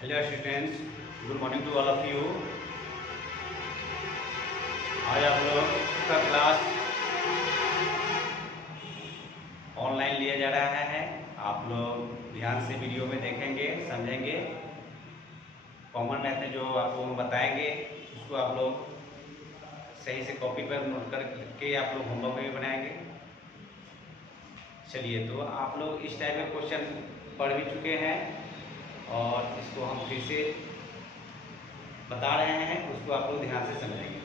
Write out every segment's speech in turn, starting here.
Hello students, good morning to all of you. आज आप लोग का क्लास ऑनलाइन लिया जा रहा है। आप लोग ध्यान से वीडियो में देखेंगे, समझेंगे। कॉमन मैथ में जो आपको हम बताएंगे उसको आप लोग सही से कॉपी पर नोट करके आप लोग होमवर्क में भी बनाएंगे। चलिए, तो आप लोग इस टाइप के क्वेश्चन पढ़ भी चुके हैं और इसको हम फिर से बता रहे हैं, उसको आप लोग ध्यान से समझेंगे।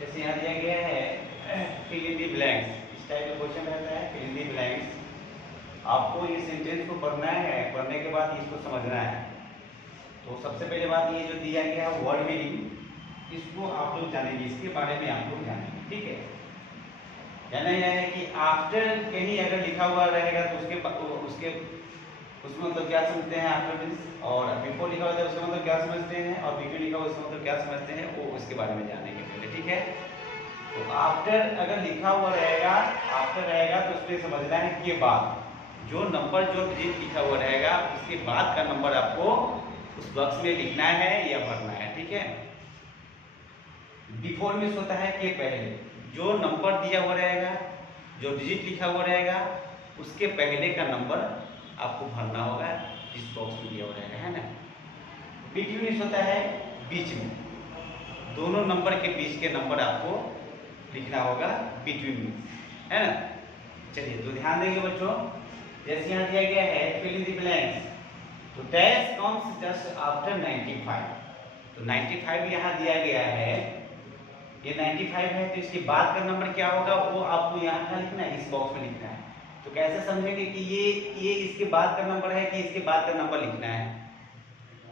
जैसे यहाँ दिया गया है फिल इन दी ब्लैंक्स, इस टाइप का क्वेश्चन रहता है। फिल इन दी ब्लैंक्स आपको ये सेंटेंस को पढ़ना है, पढ़ने के बाद इसको समझना है। तो सबसे पहले बात ये जो दिया गया है वर्ड मीनिंग, इसको आप लोग जानेंगे, इसके बारे में आप लोग जानेंगे। ठीक है, जाना यह है कि आफ्टर कहीं अगर लिखा हुआ रहेगा तो उसके उसमें मतलब क्या समझते हैं आफ्टर मीन्स, और बिफोर लिखा होता है उसका मतलब क्या समझते हैं, और बिटवीन लिखा हुआ उसका मतलब क्या समझते हैं, वो उसके बारे में जानेंगे पहले। ठीक है, तो आफ्टर अगर लिखा हुआ रहेगा, आफ्टर रहेगा तो उसमें समझना है के बाद जो नंबर जो डिजिट लिखा हुआ रहेगा उसके बाद का नंबर आपको उस बॉक्स में लिखना है या भरना है। ठीक है, बिफोर मीन्स होता है के पहले, जो नंबर दिया हुआ रहेगा, जो डिजिट लिखा हुआ रहेगा उसके पहले का नंबर आपको भरना होगा जिस बॉक्स में दिया हुआ रहेगा, है ना। बिटवीन होता है बीच में, दोनों नंबर के बीच के नंबर आपको लिखना होगा बिटवीन में, है ना। चलिए, तो ध्यान देंगे बच्चों। जैसे यहाँ दिया गया है फिल इन द ब्लैंक्स, तो डैश कम्स जस्ट आफ्टर 95। तो 95 यहाँ दिया गया है, ये 95 है, तो इसके बाद का नंबर क्या होगा वो आपको यहाँ का लिखना है, इस बॉक्स में लिखना है। तो कैसे समझेंगे कि ये इसके बाद का नंबर है कि इसके बाद का नंबर लिखना है।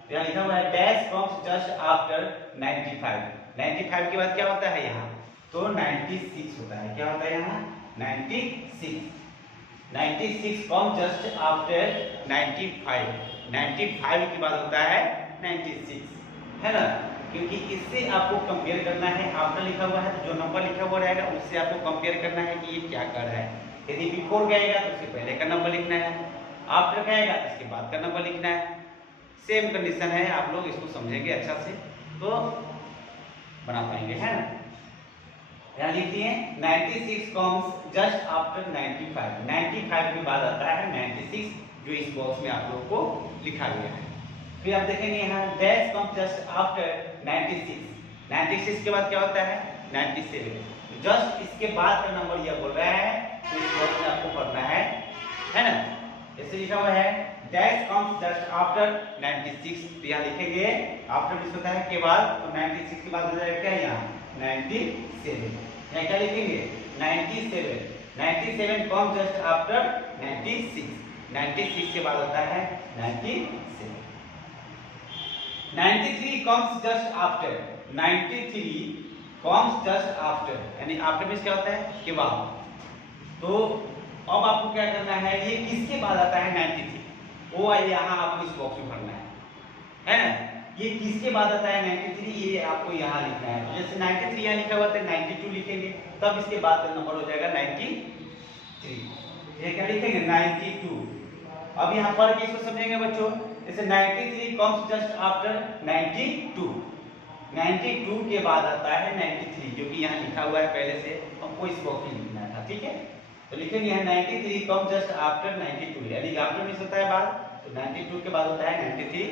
तो यहाँ लिखा हुआ है डैश कम्स जस्ट आफ्टर 95। 95 के बाद क्या होता है यहाँ, तो 96 होता है। क्या होता है यहाँ 96। 96 कम्स जस्ट आफ्टर 95। 95 के बाद होता है 96, है ना। क्योंकि इससे आपको कंपेयर करना है, आफ्टर लिखा हुआ है तो जो नंबर लिखा हुआ रहेगा उससे आपको कंपेयर करना है कि ये क्या कर रहा है। यदि बिफोर कहेगा तो उसके पहले का नंबर लिखना है, आफ्टर कहेगा तो इसके बाद का नंबर लिखना है। सेम कंडीशन है, आप लोग इसको समझेंगे अच्छा से तो बना पाएंगे, है ना। यहाँ लिखिए 96 कम्स जस्ट आफ्टर 95। 95 के बाद आता है 96, जो इस बॉक्स में आप लोग को लिखा गया है। फिर आप देखेंगे यहाँ डैश कम्स जस्ट आफ्टर 96। 96 के बाद क्या होता है 97। जस्ट इसके बाद का नंबर यह बोल रहा है, तो इस बॉक्स में आपको पढ़ना है ना। जैसे लिखा हुआ है डैश कम्स जस्ट आफ्टर 96, तो यहाँ लिखेंगे आफ्टर मीन्स होता है के बाद, तो 96 के बाद हो जाएगा क्या यहाँ 97। यहाँ क्या लिखेंगे 97। 97 कम्स जस्ट आफ्टर 96। 96 के बाद होता है 97। 93 comes just after. 93 comes just after, यानी आफ्टर मीन्स क्या होता है के बाद। तो अब आपको क्या करना है, ये किसके बाद आता है 93, वो यहाँ आपको इस बॉक्स में भरना है ना। ये किसके बाद आता है 93, ये आपको यहाँ लिखना है। तो जैसे 93 यहाँ लिखा हुआ था 92 लिखेंगे, तब इसके बाद का नंबर हो जाएगा 93। ये क्या लिखेंगे 92। अब यहाँ पर किसको समझेंगे बच्चों, जैसे 93 कम्स जस्ट आफ्टर 92। 92 के बाद आता है 93, जो कि यहाँ लिखा हुआ है पहले से, हमको इस बॉक्स में लिखना था। ठीक है, तो लिखेंगे यहाँ 93 कम्स जस्ट आफ्टर 92, यानी आफ्टर मीन्स होता है बाद, तो 92 के बाद होता है 93।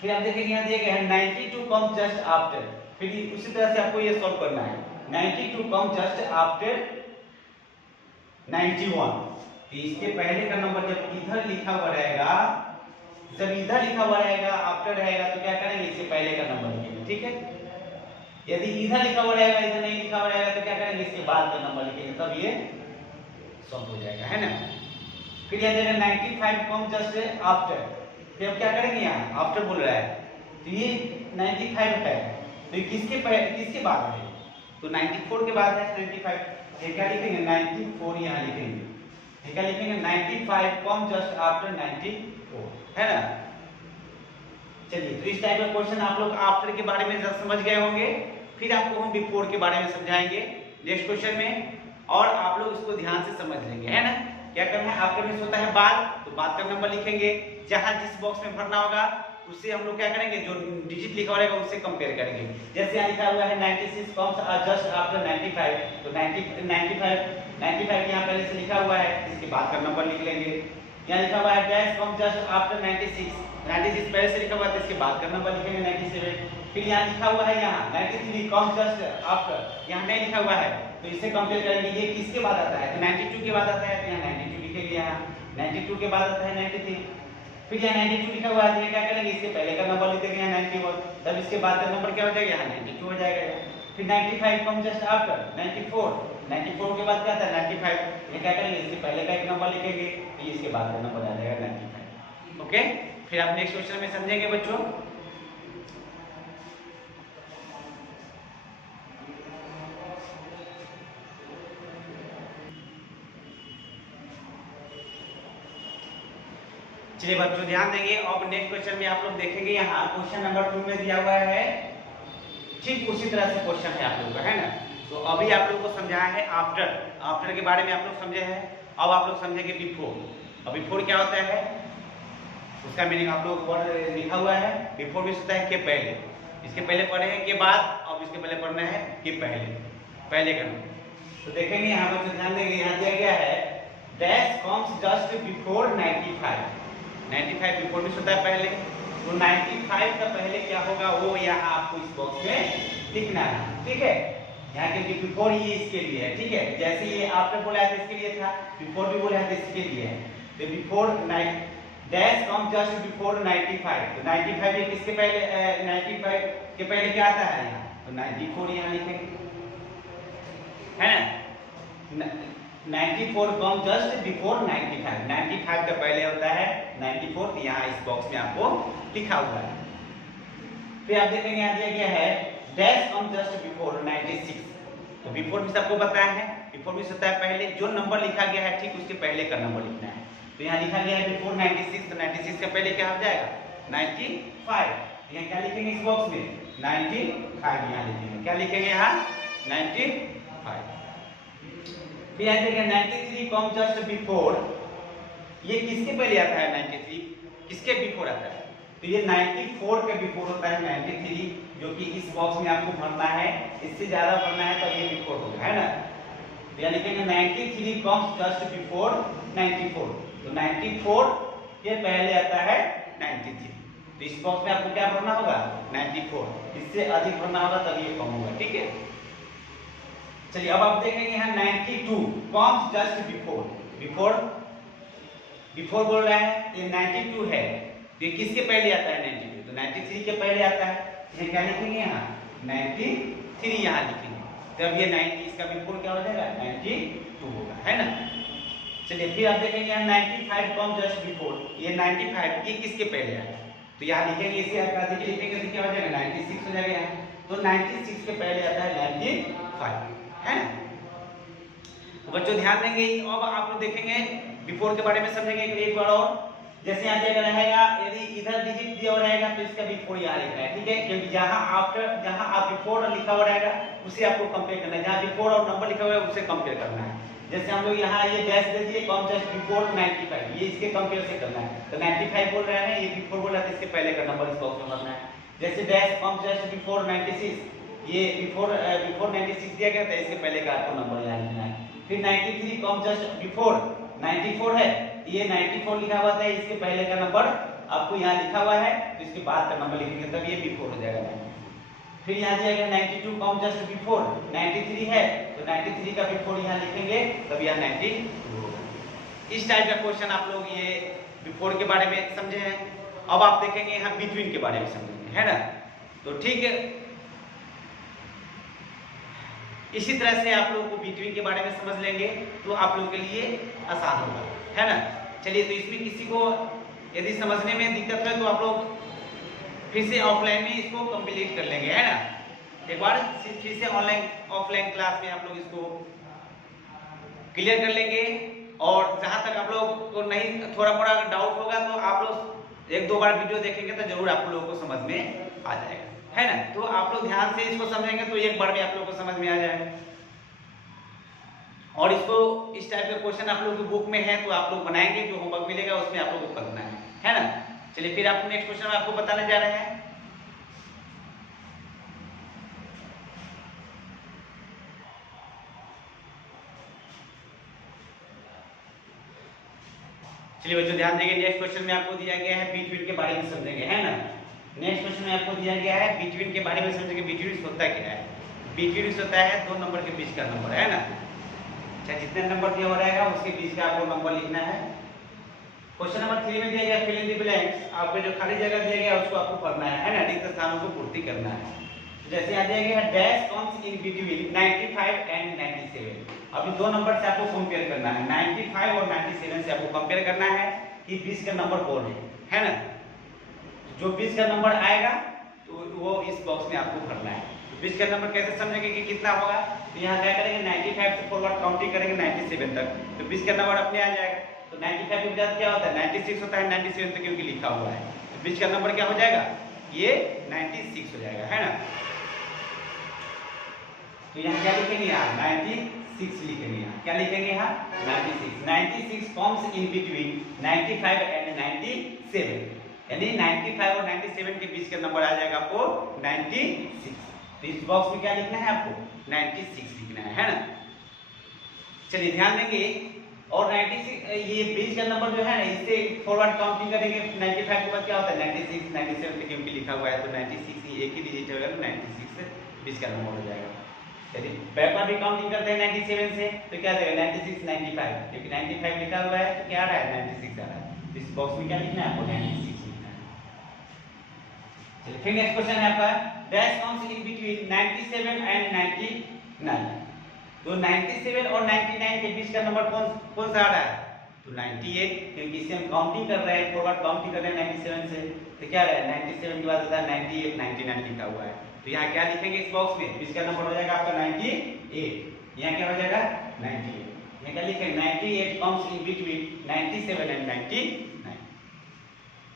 फिर आप देखेंगे यहाँ दिया गया है 92 कम्स जस्ट आफ्टर। फिर उसी तरह से आपको ये सॉल्व करना है। 92 कम्स जस्ट आफ्टर 91, तो इसके पहले का नंबर जब इधर लिखा हुआ रहेगा, जब इधर लिखा हुआ रहेगा आफ्टर रहेगा, तो क्या करेंगे इसके पहले का नंबर लिखेंगे। ठीक है, यदि इधर लिखा हुआ रहेगा, इधर नहीं लिखा हुआ रहेगा, तो क्या करेंगे इसके बाद का नंबर लिखेंगे, तब ये सॉल्व हो जाएगा, है ना। फिर यहाँ देगा 95 कम्स जस्ट आफ्टर। फिर अब क्या करेंगे, यहाँ आफ्टर बोल रहा है, तो ये 95 है, तो किसके बाद है, तो 94 के बाद है 95। ये क्या लिखेंगे 94, यहाँ लिखेंगे। क्या लिखेंगे 95 कम्स जस्ट आफ्टर 94, है ना। चलिए, तो इस टाइप का क्वेश्चन आप लोग आफ्टर के बारे में समझ गए होंगे। फिर आपको हम बिफोर के बारे में समझाएंगे नेक्स्ट क्वेश्चन में, और आप लोग इसको ध्यान से समझ लेंगे, है ना। क्या करना है, आपका मिस होता है बाद, तो बाद का नंबर लिखेंगे, जहां जिस बॉक्स में भरना होगा उससे हम लोग क्या करेंगे, जो डिजिट लिखा रहेगा उससे कंपेयर करेंगे। जैसे यहाँ लिखा हुआ है 96 कम्स जस्ट आफ्टर 95, तो 95 यहाँ पहले से लिखा हुआ है, इसके बाद का नंबर लिख लेंगे। यहाँ लिखा हुआ है डैश कम जस्ट आफ्टर 96 पहले से लिखा हुआ है, इसके बाद का नंबर लिखेंगे 97। फिर यहाँ लिखा हुआ है यहाँ 93 कम जस्ट आफ्टर, यहाँ नहीं लिखा हुआ है, तो इससे कंपेयर करेंगे, ये किसके बाद आता है, तो 92 के बाद आता है, तो यहाँ 92 लिखेंगे, यहाँ 92 के बाद आता है 93। फिर यहाँ 92 लिखा हुआ है, क्या करेंगे, इसके पहले का नंबर लिख देंगे यहाँ 91, तब इसके बाद का नंबर क्या हो जाएगा, यहाँ 92 हो जाएगा। फिर 95 कम जस्ट आफ्टर 94 के बाद क्या आता है 95, ये क्या करेंगे, इसके पहले का एक नंबर लिखेंगे, तो इसके बाद का नंबर आ जाएगा 95। ओके, फिर आप नेक्स्ट क्वेश्चन में समझेंगे बच्चों। चलिए बच्चों ध्यान देंगे, अब नेक्स्ट क्वेश्चन में आप लोग देखेंगे, यहाँ क्वेश्चन नंबर 2 में दिया हुआ है, ठीक उसी तरह से क्वेश्चन है आप लोगों का, है ना। तो अभी आप लोगों को समझाया है आफ्टर के बारे में आप लोग समझे हैं, अब आप लोग समझेंगे बिफोर। अब बिफोर क्या होता है, उसका मीनिंग आप लोग वर्ड लिखा हुआ है, बिफोर भी होता है के पहले, इसके पहले पढ़े हैं के बाद, अब इसके पहले पढ़ना है के पहले करना। तो देखेंगे यहाँ पर ध्यान देंगे, यहाँ दिया गया है dash comes just before 95 before भी होता है पहले, तो 95 का पहले क्या होगा वो यहाँ आपको इस बॉक्स में लिखना है, ठीक है। यहाँ क्योंकि बिफोर ये इसके लिए है, ठीक है, जैसे ये आपने बोला है इसके लिए था, बिफोर भी बोला है तो इसके लिए है। तो before dash come just before 95, तो 95 ये किसके पहले 95 के पहले क्या आता है यहाँ, तो 94 यहाँ लिखेंगे, है ना। 94 कम जस्ट बिफोर 95 का पहले होता है 94, यहाँ इस बॉक्स में आपको लिखा हुआ है। फिर आप देखेंगे यहाँ दिया गया है डैश कम जस्ट बिफोर 96, तो बिफोर भी सबको बताया है, बिफोर भी होता है पहले, जो नंबर लिखा गया है ठीक उसके पहले का नंबर लिखना है। तो यहाँ लिखा गया है बिफोर 96, तो 96 का पहले क्या हो जाएगा 95, यहाँ क्या लिखेंगे इस बॉक्स में 95, यहाँ लिखेंगे, क्या लिखेंगे यहाँ 95। फिर यहाँ देखिए 93 कम जस्ट बिफोर, ये किसके पहले आता है 93, किसके बिफोर आता है, तो ये 94 के बिफोर होता है 93, जो कि इस बॉक्स में आपको भरना है, इससे ज्यादा भरना है तो ये बिफोर होगा, है ना। तो यहाँ लिखेंगे 93 कम्स जस्ट बिफोर 94, तो 94 के पहले आता है 93, तो इस बॉक्स में आपको क्या भरना होगा 94, इससे अधिक भरना होगा तब ये कम होगा, ठीक है। चलिए अब आप देखेंगे यहाँ 92 कम्स जस्ट बिफोर बोल रहा है, ये 92 है, तो ये किसके पहले आता है 92, तो 93 के पहले आता है, ये क्या लिखेंगे यहाँ 93 यहाँ लिखेंगे, तब ये 90 इसका बिफोर क्या हो जाएगा 92 होगा, है ना। चलिए फिर आप देखेंगे यहाँ 95 कम जस्ट बिफोर, ये 95 ये किसके पहले आया, तो यहाँ लिखेंगे, इसे आप लिखेंगे तो क्या हो जाएगा 96 हो जाएगा यहाँ, तो 96 के पहले आता है 95, है ना। तो बच्चों ध्यान देंगे, अब आप लोग देखेंगे बिफोर के बारे में समझेंगे एक बार और। जैसे यहाँ दिया रहेगा, यदि इधर डिजिट दिया रहेगा तो इसका बिफोर यहाँ लिखना है, ठीक है, क्योंकि जहाँ आप बिफोर लिखा हुआ रहेगा उसे आपको कंपेयर करना है, जहाँ बिफोर और नंबर लिखा हुआ है उसे कंपेयर करना है। जैसे हम लोग यहाँ ये डैश दे दिए कम जस्ट बिफोर 95, ये इसके कंपेयर से करना है, तो 95 बोल रहा है ना, ये बिफोर बोल रहा है, इसके पहले का नंबर इस बॉक्स में भरना है। जैसे डैश कम जस्ट बिफोर 96, ये बिफोर 96 दिया गया था, इसके पहले का आपको नंबर यहाँ लिखना है। फिर 93 कम जस्ट बिफोर 94 है, ये 94 लिखा हुआ था, इसके पहले का नंबर आपको यहाँ लिखा हुआ है, तो इसके बाद का नंबर लिखेंगे तब ये बिफोर हो जाएगा। फिर यहाँ दिया गया 92 कम जस्ट बिफोर 93 है, तो 93 का बिफोर यहाँ लिखेंगे तब यहाँ 92 होगा। इस टाइप का क्वेश्चन आप लोग ये बिफोर के बारे में समझे हैं। अब आप देखेंगे यहाँ बिटवीन के बारे में समझेंगे, है ना। तो ठीक है, इसी तरह से आप लोगों को बिटवीन के बारे में समझ लेंगे तो आप लोगों के लिए आसान होगा, है ना। चलिए, तो इसमें किसी को यदि समझने में दिक्कत है तो आप लोग फिर से ऑफलाइन में इसको कंप्लीट कर लेंगे, है ना। एक बार फिर से ऑफलाइन क्लास में आप लोग इसको क्लियर कर लेंगे। और जहां तक आप लोग को नहीं थोड़ा मोड़ा डाउट होगा तो आप लोग एक दो बार वीडियो देखेंगे तो जरूर आप लोगों को समझ में आ जाएगा, है ना। तो आप लोग ध्यान से इसको समझेंगे तो एक बार में आप लोगों को समझ में आ जाएगा। और इसको इस टाइप का क्वेश्चन आप लोगों की बुक में है तो आप लोग बनाएंगे, जो होमवर्क मिलेगा उसमें आप लोगों को करना है ना। चलिए फिर आपको नेक्स्ट क्वेश्चन आपको बताने जा रहे हैं। चलिए बच्चों ध्यान देंगे, नेक्स्ट क्वेश्चन में आपको दिया गया है बिटवीन के बारे में समझेंगे, है ना। नेक्स्ट क्वेश्चन में आपको दिया गया है बिटवीन के बारे में समझेंगे। बिटवीन होता क्या है? बिटवीन होता है दो नंबर के बीच का नंबर, है ना। चाहे जितने नंबर दिया हुआ रहेगा उसके बीच का आपको नंबर लिखना है। क्वेश्चन नंबर 3 में दिया गया फिल इन द ब्लैंक्स, आपको जो खाली जगह दिया गया उसको आपको पढ़ना है ना, रिक्त स्थानों को पूर्ति करना है। जैसे यहाँ दिया गया है dash comes in between 95 and 97। अभी दो नंबर से आपको कंपेयर करना है, 95 और 97 से आपको कंपेयर करना है कि 20 का नंबर कौन है ना। जो 20 का नंबर आएगा तो वो इस बॉक्स में आपको भरना है। 20 का नंबर कैसे समझेंगे कि कितना होगा? तो यहाँ क्या करेंगे, 95 से फॉरवर्ड काउंटिंग करेंगे 97 तक, तो 20 का नंबर अपने आ जाएगा। तो 95 के बाद क्या होता है, 96 होता है, 97 तक क्योंकि लिखा हुआ है, तो 20 का नंबर क्या हो जाएगा, ये 96 हो जाएगा, है ना। तो यहाँ क्या लिखेंगे, यहाँ 96 लिखेंगे। यहाँ क्या लिखेंगे, यहाँ 96 कम्स इन बिटवीन 95 एंड 97, यानी 95 और 97 के बीच का नंबर आ जाएगा आपको 96। तो इस बॉक्स में क्या लिखना है आपको, 96 लिखना है ना। चलिए ध्यान देंगे, और 96 ये 20 का नंबर जो है ना, इससे फॉरवर्ड काउंटिंग करेंगे 95 के बाद क्या होता है 96, 97 तक क्योंकि लिखा हुआ है, तो 96 एक ही डिजिट होगा, तो 96 से 20 का नंबर हो जाएगा। यदि बैकवर्ड भी काउंटिंग करते हैं 97 से तो क्या देगा 96, 95, क्योंकि 95 लिखा हुआ है तो क्या आ रहा है 96 आ रहा है। इस बॉक्स में क्या लिखना है आपको, 96 लिखना है। चलिए फिर नेक्स्ट क्वेश्चन है आपका, dash comes in between 97 and 99। तो 97 और 99 के बीच का नंबर कौन सा आ रहा है, तो 98, क्योंकि इसे हम काउंटिंग कर रहे हैं, फॉरवर्ड काउंटिंग कर रहे हैं 97 से, तो क्या रहा है 97 के बाद होता है 98, 99 लिखा हुआ है। तो यहाँ क्या लिखेंगे इस बॉक्स में, बीच का नंबर हो जाएगा आपका 98, यहाँ क्या हो जाएगा 98, यहाँ क्या लिखेंगे 98 कम्स इन बिटवीन 97 एंड 99।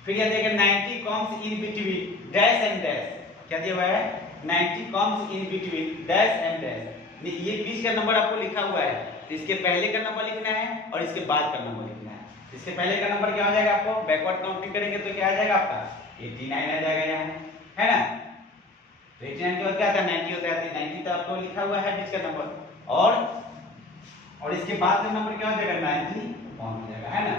फिर यहाँ देखिए 90 comes in between dash and dash, क्या दिया हुआ है 90 comes in between dash and dash. ये 20 का नंबर आपको लिखा हुआ है, तो इसके पहले का नंबर लिखना है और इसके बाद का नंबर लिखना है। इसके पहले का नंबर क्या हो जाएगा, आपको बैकवर्ड काउंटिंग करेंगे तो क्या आ जाएगा आपका 89 आ जाएगा यहाँ, है ना। तो 89 के बाद क्या आता है 90 होता है, 90 तो आपको लिखा हुआ है 20 का नंबर, और इसके बाद का नंबर क्या हो जाएगा 91 हो जाएगा, है ना।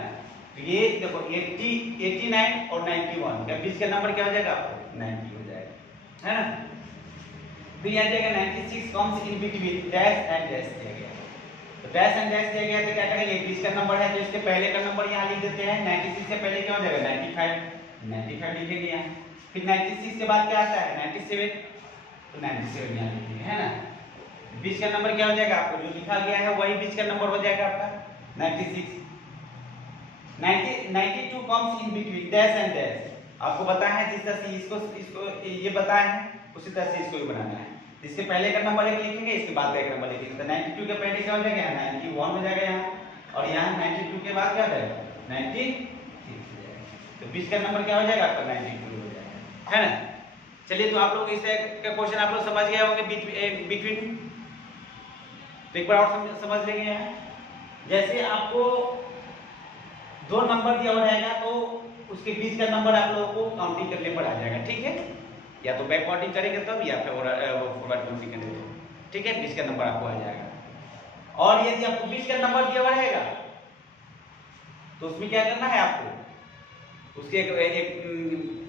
तो ये देखो 80, 89 और 91 का 20 का नंबर क्या हो जाएगा आपको 90 हो जाएगा, है ना। फिर यहाँ दिया गया 96 comes in between dash and dash दिया गया, तो डैश एंड डैश दिया गया तो क्या करेंगे 20 का नंबर है तो इसके पहले का नंबर यहाँ लिख देते हैं, 96 से पहले क्या हो जाएगा 95 लिखेंगे यहाँ। फिर 96 के बाद क्या आता है 97, तो 97 यहाँ लिखेंगे, है ना। 20 का नंबर क्या हो जाएगा आपको जो लिखा गया है वही 20 का नंबर हो जाएगा आपका 96। 92 comes in between dash and dash, आपको बताया है जिस तरह से इसको ये बताया है उसी तरह से इसको भी बनाना है। इसके पहले का नंबर एक लिखेंगे, इसके बाद का एक नंबर लिखेंगे, तो 92 के पहले क्या हो जाएगा 91 हो जाएगा यहाँ, और यहाँ 92 के बाद क्या हो जाएगा 96 हो जाएगा। तो 20 का नंबर क्या हो जाएगा आपका 92 हो जाएगा, है ना। चलिए तो आप लोग इस का क्वेश्चन आप लोग समझ गए होंगे बिटवीन। तो एक बार और समझ लेंगे यहाँ, जैसे आपको दो नंबर दिया हुआ रहेगा तो उसके बीच का नंबर आप लोगों को काउंटिंग करने पर आ जाएगा, ठीक है। या तो बैक काउंटिंग करेंगे तब, या फिर फॉरवर्ड काउंटिंग करेंगे, ठीक है। 20 का नंबर आपको आ जाएगा। और यदि आपको 20 का नंबर दिया हुआ रहेगा तो उसमें क्या करना है आपको, उसके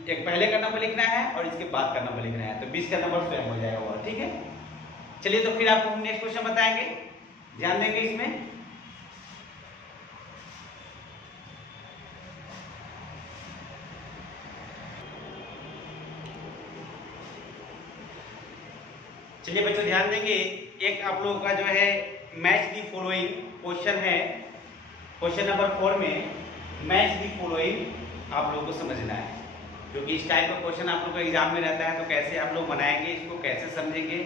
एक पहले का नंबर लिखना है और इसके बाद का नंबर लिखना है, तो 20 का नंबर स्वयं हो जाएगा वो, ठीक है। चलिए तो फिर आपको नेक्स्ट क्वेश्चन बताएंगे, ध्यान देंगे इसमें। चलिए बच्चों ध्यान देंगे, एक आप लोगों का जो है मैच दी फॉलोइंग क्वेश्चन है, क्वेश्चन नंबर 4 में मैच दी फॉलोइंग आप लोगों को समझना है, क्योंकि इस टाइप का क्वेश्चन आप लोगों का एग्जाम में रहता है, तो कैसे आप लोग बनाएंगे, इसको कैसे समझेंगे,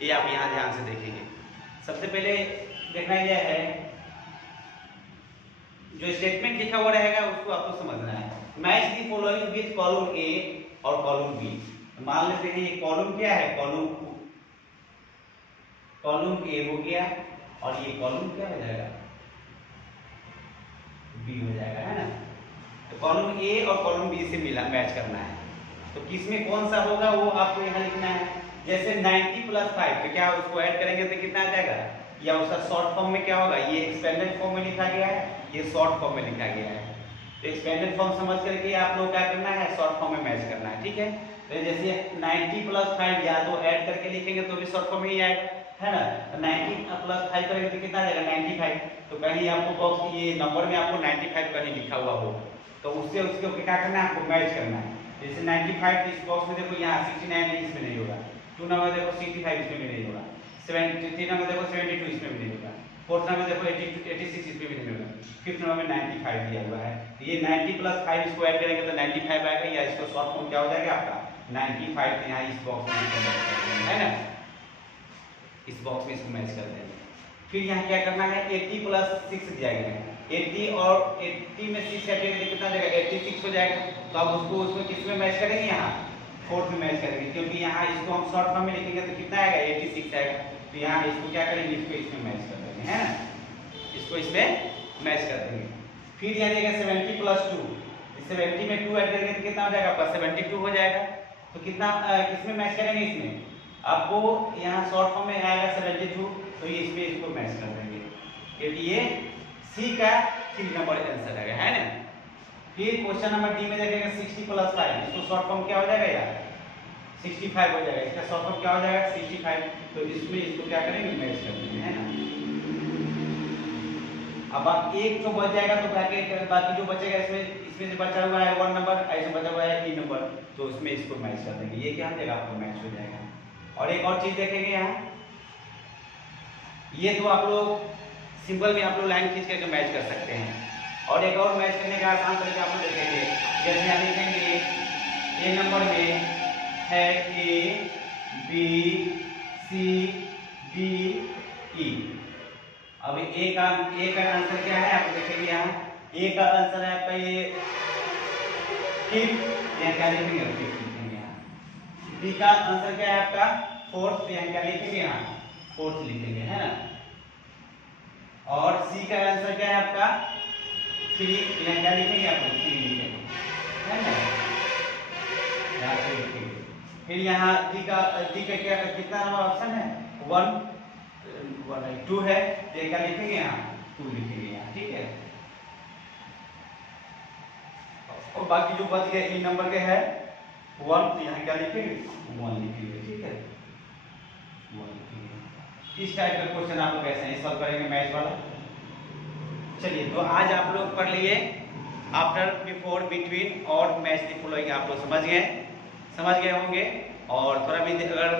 ये आप यहाँ ध्यान से देखेंगे। सबसे पहले देखना यह है, जो स्टेटमेंट लिखा हुआ रहेगा उसको आपको समझना है। Match the following with column A और कॉलम बी। मान लेते हैं ये कॉलम क्या है, कॉलम ए हो गया और ये कॉलम क्या हो जाएगा, बी हो जाएगा, है ना। तो कॉलम ए और कॉलम बी से मिला मैच करना है, तो किसमें कौन सा होगा वो आपको यहाँ लिखना है। जैसे 90 + 5 तो क्या उसको ऐड करेंगे तो कितना आ जाएगा, या उसका शॉर्ट फॉर्म में क्या होगा, ये एक्सपेंडेड फॉर्म में लिखा गया है, ये शॉर्ट फॉर्म में लिखा गया है। तो एक्सपेंडेड फॉर्म समझ करके आप लोग क्या करना है, शॉर्ट फॉर्म में मैच करना है, ठीक है। तो जैसे 90 + 5 या तो ऐड करके लिखेंगे तो भी शॉर्ट फॉर्म में ही आएगा, है ना। तो 90 + 5 करेंगे तो कितना आ जाएगा 95। तो कहीं आपको बॉक्स ये नंबर में आपको 95 कहीं लिखा हुआ हो तो उससे उसके क्या करना है, आपको मैच करना है। जैसे 95 इस बॉक्स में देखो यहाँ 69 है, इसमें नहीं होगा। 2 नंबर देखो 65 इसमें भी नहीं होगा। 73 नंबर देखो 72 इसमें भी नहीं होगा। 4th नंबर देखो 86 इसमें भी नहीं होगा। 5th नंबर में 95 दिया हुआ है। तो ये 90 + 5 इसको ऐड करेंगे तो 95 आएगा, या इसको शॉर्ट फॉर्म क्या हो जाएगा आपका 95। तो यहाँ इस बॉक्स में है ना, इस बॉक्स में इसको मैच कर देंगे। फिर यहाँ क्या करना है, 80 + 6 दिया गया है। 80 और 80 में 6 हटेंगे तो कितना आ जाएगा 86 हो जाएगा। तो अब उसको उसमें किस में मैच करेंगे, यहाँ 4th में मैच करेंगे, क्योंकि यहाँ इसको हम शॉर्ट फॉर्म में लिखेंगे तो कितना आएगा 86 आएगा। तो यहाँ इसको क्या करेंगे, इसको इसमें मैच कर देंगे, है ना, इसको इसमें मैच कर देंगे। फिर यहाँ देगा 70 + 2, 70 में 2 ऐड करेंगे तो कितना हो जाएगा आपका 72 हो जाएगा। तो कितना किसमें मैच करेंगे, इसमें आपको यहाँ शॉर्ट फॉर्म में आएगा 72, तो ये इसमें इसको मैच कर देंगे, क्योंकि ये सी का 3 नंबर आंसर है ना। फिर क्वेश्चन नंबर डी में देखेंगे 60 + 5, इसको शॉर्ट फॉर्म क्या हो जाएगा यार 65 हो जाएगा। इसका शॉर्ट फॉर्म क्या हो जाएगा 65। तो इसमें इसको क्या करेंगे, मैच कर देंगे, है ना। अब आप एक तो बच जाएगा तो बाकी जो बचेगा इसमें से बचा हुआ है 1 नंबर, ऐसे बचा हुआ है 3 नंबर, तो उसमें इसको मैच कर देंगे। ये क्या हो जाएगा, आपको मैच हो जाएगा। और एक और चीज देखेंगे यहाँ, ये तो आप लोग सिंपल में आप लोग लाइन खींच करके मैच कर सकते हैं। और एक और मैच करने का आसान तरीका आप लोग देखेंगे, जैसे यहाँ देखेंगे ए नंबर में है A B C D E। अब ए का आंसर क्या है, आप देखेंगे यहाँ ए का आंसर है आपका ये 5, यहाँ क्या लिखेंगे 5 लिखेंगे यहाँ। बी का आंसर क्या है आपका 4th, यहाँ क्या लिखेंगे यहाँ 4th लिखेंगे, है ना। और सी का आंसर क्या है आपका 3, यहाँ क्या लिखेंगे आप 3 लिखेंगे, है ना, यहाँ 3 लिखेंगे। फिर यहाँ डी का क्या कितना नंबर ऑप्शन है 2 है, तो क्या लिखेंगे यहाँ 2 लिखेंगे यहाँ, ठीक है। और बाकी जो बच गए ई नंबर के है 1, तो यहाँ क्या लिखेंगे 1 लिखेंगे, ठीक है 1 लिखेंगे। इस टाइप का क्वेश्चन आप लोग ऐसे ही सॉल्व करेंगे मैथ वाला। चलिए, तो आज आप लोग पढ़ लिए आफ्टर, बिफोर, बिटवीन और मैच द फॉलोइंग। आप लोग समझ गए होंगे। और थोड़ा भी अगर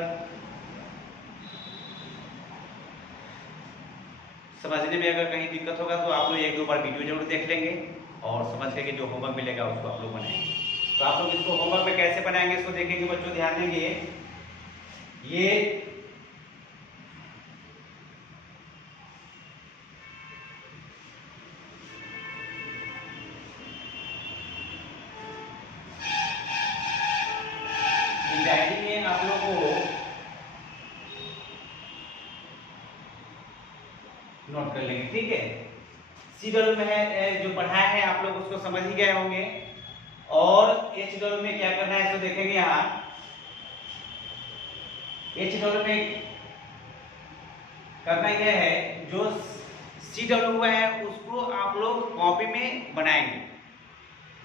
समझने में अगर कहीं दिक्कत होगा तो आप लोग 1-2 बार वीडियो जरूर देख लेंगे और समझ के जो होमवर्क मिलेगा उसको आप लोग बनाएंगे। तो आप लोग इसको होमवर्क में कैसे बनाएंगे इसको देखेंगे बच्चों, ध्यान देंगे। ये डायरी में आप लोग को नोट कर लेंगे, ठीक है। C में है जो पढ़ाया है आप लोग उसको समझ ही गए होंगे। और H में क्या करना है इसको देखेंगे। यहाँ H में करना यह है, जो C हुआ है उसको आप लोग कॉपी में बनाएंगे,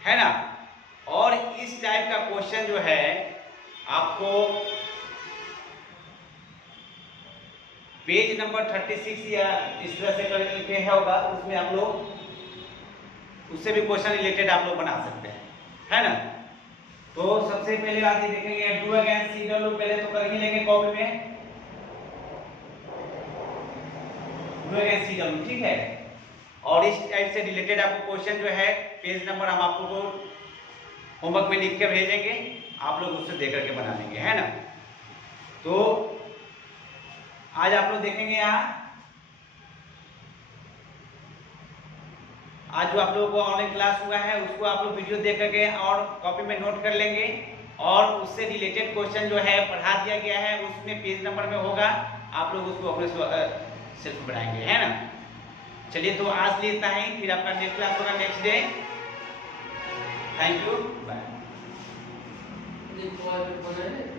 है ना। और इस टाइप का क्वेश्चन जो है आपको पेज नंबर 36 या इस तरह से करके होगा, उसमें आप लोग उससे भी क्वेश्चन रिलेटेड आप लोग बना सकते हैं, है ना। तो सबसे पहले बात ये देखेंगे, डू अगेन सी डब्ल्यू पहले तो कर ही लेंगे कॉपी में, डू अगेन सी डब्ल्यू, ठीक है। और इस टाइप से रिलेटेड आपको क्वेश्चन जो है पेज नंबर हम आपको होमवर्क में लिख के भेजेंगे, आप लोग उससे देख करके बना लेंगे, है ना। तो आज आप लोग देखेंगे यहाँ, आज जो आप लोगों को ऑनलाइन क्लास हुआ है उसको आप लोग वीडियो देख करके और कॉपी में नोट कर लेंगे। और उससे रिलेटेड क्वेश्चन जो है पढ़ा दिया गया है उसमें पेज नंबर में होगा, आप लोग उसको अपने सेल्फ बढ़ाएंगे, है ना। चलिए तो आज लिए इतना ही, फिर आपका नेक्स्ट क्लास होगा next day. Thank you, bye.